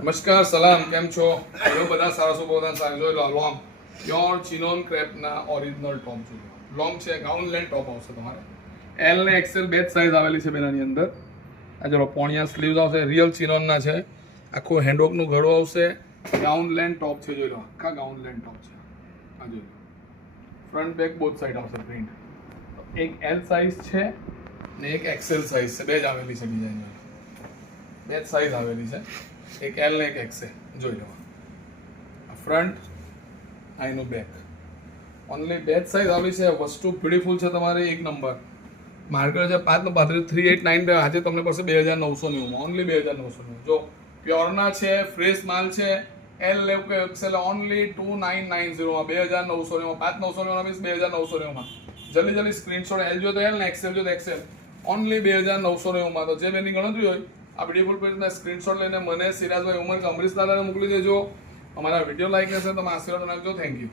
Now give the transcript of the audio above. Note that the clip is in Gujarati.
નમસ્કાર સલામ, કેમ છો? હેલો બધા, સારા છો? બધા સારા જોઈ લો. લોંગ પ્યોર ચિનોન ક્રેપના ઓરિજિનલ ટોપ જોઈ લો. લોંગ છે, ગાઉન લેન્થ ટોપ આવશે તમારે. એલ ને એક્સેલ બે જ સાઇઝ આવેલી છે બેનાની અંદર. આ ચલો પોણિયા સ્લીવ્સ આવશે, રિયલ ચિનોનના છે. આખું હેન્ડવર્કનું ગળું આવશે. ગાઉન લેન્થ ટોપ છે, જોઈ લો. આખા ગાઉન લેન્થ ટોપ છે. આ જોઈ લો. ફ્રન્ટ બેક બોથ સાઈડ આવશે પ્રિન્ટ. એક એલ સાઇઝ છે ને એક એક્સેલ સાઇઝ છે, બે જ આવેલી છે ડિઝાઇન. બે જ સાઇઝ આવેલી છે, એક એલ ને એક એક્સેલ. જોઈ લો. ફ્રન્ટ આઈનું બેક ઓનલી બે જ સાઇઝ આવેલી છે. વસ્તુ બ્યુટીફુલ છે તમારી, એક નંબર. માર્કેટ છે 5,35,389, આજે તમને પડશે 2,990 ઓનલી 2,990. જો પ્યોરના છે, ફ્રેશ માલ છે. એલ લેવ કે એક્સેલ ઓનલી 2,990 2,990 5,990 2,990. જલ્દી જલ્દી સ્ક્રીનશોટ. એલ જો તો એલ ને એક્સેલ જો તો એક્સેલ ઓનલી 2,990. તો જે બેની ગણતરી હોય આ બ્યુટીફુલ પેજના સ્ક્રીનશોટ લઈને મને સિરાજભાઈ ઉમર કે અમરીશ દાદાને મોકલી દેજો. અમારા વિડીયો લાઈક હશે તો આશીર્વાદ નાખજો. Thank you.